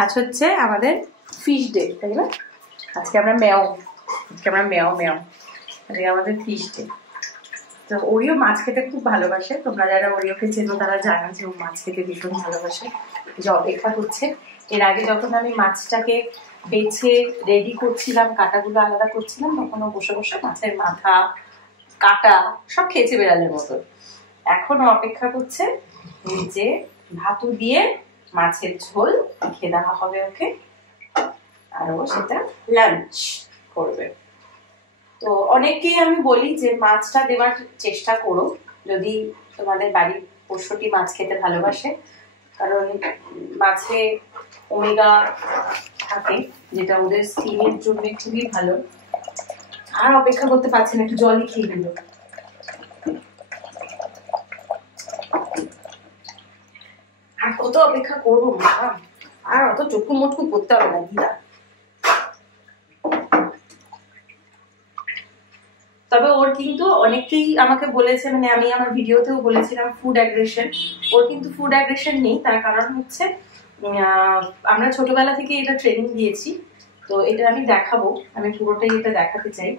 আজ হচ্ছে আমাদের ফিশ ডে, তাই না? আজকে আমরা মেও আজকে আমাদের ফিশ ডে। তো ওরিও মাছ খেতে খুব ভালোবাসে। তোমরা যারা ওরিওকে চেনো তারা জানো যে ও মাছ খেতে ভীষণ ভালোবাসে। যে অপেক্ষা করছে। এর আগে যখন আমি মাছটাকে বেছে রেডি করছিলাম, কাটাগুলো আলাদা করছিলাম, তখন ও বসে বসে মাছের মাথা কাটা সব খেয়েছে বেড়ালের মতো। এখনো অপেক্ষা করছে যে ভাতু দিয়ে মাছের ঝোল খেয়ে দেওয়া হবে ওকে, আর ও সেটা লাঞ্চ করবে। তো অনেককেই আমি বলি যে মাছটা দেওয়ার চেষ্টা করো যদি তোমাদের বাড়ির পোষ্যটি মাছ খেতে ভালোবাসে, কারণ মাছে ওমেগা থাকে যেটা ওদের স্কিনের জন্য খুবই ভালো। আর অপেক্ষা করতে পারছেন, একটু জলই খেয়ে দিল। আর কত অপেক্ষা করবো মা, আর অত চক্ষু মটকু করতে হবে না দিদা। তবে ওর কিন্তু অনেকেই আমাকে বলেছে, মানে আমি আমার ভিডিওতেও বলেছিলাম ফুড অ্যাগ্রেশন। ওর কিন্তু ফুড অ্যাগ্রেশন নেই, তার কারণ হচ্ছে আমরা ছোটবেলা থেকে এটা ট্রেনিং দিয়েছি। তো এটা আমি দেখাবো, আমি পুরোটাই এটা দেখাতে চাই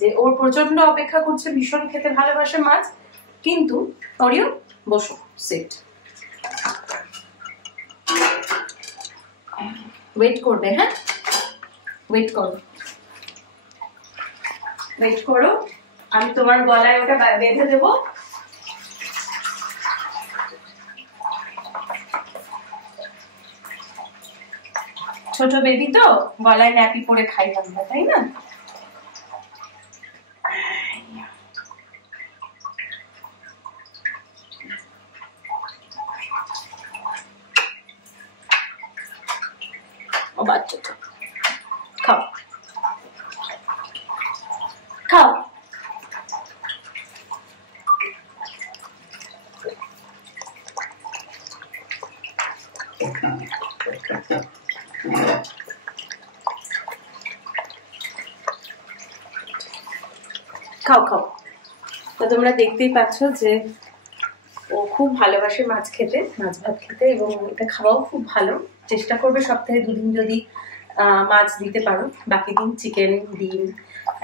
যে ওর প্রচন্ড অপেক্ষা করছে, ভীষণ খেতে ভালোবাসে মাছ। কিন্তু ওরিও বসো, সিট, ওয়েট করবে। হ্যাঁ, ওয়েট করো, আমি তোমার গলায় ওটা বেঁধে দেবো। ছোট বেবি তো গলায় ন্যাপি পরে খাই আমরা, তাই না? ও বাচ্চাটা খাও খাও। খাও খাও। তো তোমরা দেখতেই পাচ্ছ যে ও খুব ভালোবাসে মাছ খেতে, মাছ ভাত খেতে, এবং এটা খাওয়াও খুব ভালো। চেষ্টা করবে সপ্তাহে 2 দিন যদি মাছ দিতে পারো, বাকি দিন চিকেন, ডিম,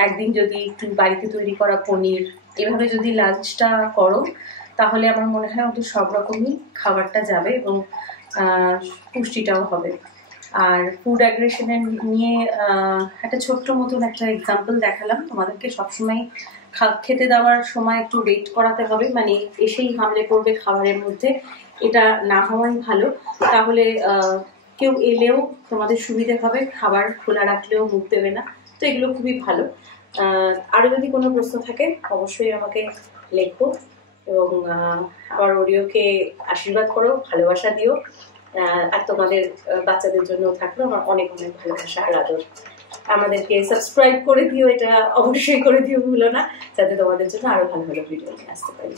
একদিন যদি একটু বাড়িতে তৈরি করা পনির, এভাবে যদি লাঞ্চটা করো তাহলে আমার মনে হয় ওদের সব রকমই খাবারটা যাবে এবং পুষ্টিটাও হবে। আর ফুড অ্যাগ্রেশনের নিয়ে একটা ছোট্ট মতন একটা এক্সাম্পল দেখালাম তোমাদেরকে। সবসময় খেতে দেওয়ার সময় একটু ওয়েট করাতে হবে, মানে এসেই হামলে পড়বে খাবারের মধ্যে, এটা না হওয়াই ভালো। তাহলে কেউ এলেও তোমাদের সুবিধে হবে, খাবার খোলা রাখলেও মুখ দেবে না। তো এগুলো খুবই ভালো। আরও যদি কোনো প্রশ্ন থাকে অবশ্যই আমাকে লেখো, এবং আমার ওরিওকে আশীর্বাদ করো, ভালোবাসা দিও। আর তোমাদের বাচ্চাদের জন্য থাকলো আমার অনেক অনেক ভালোবাসা আর আদর। আমাদেরকে সাবস্ক্রাইব করে দিও, এটা অবশ্যই করে দিও, ভুলো না, যাতে তোমাদের জন্য আরো ভালো ভালো ভিডিও নিয়ে আসতে পারি।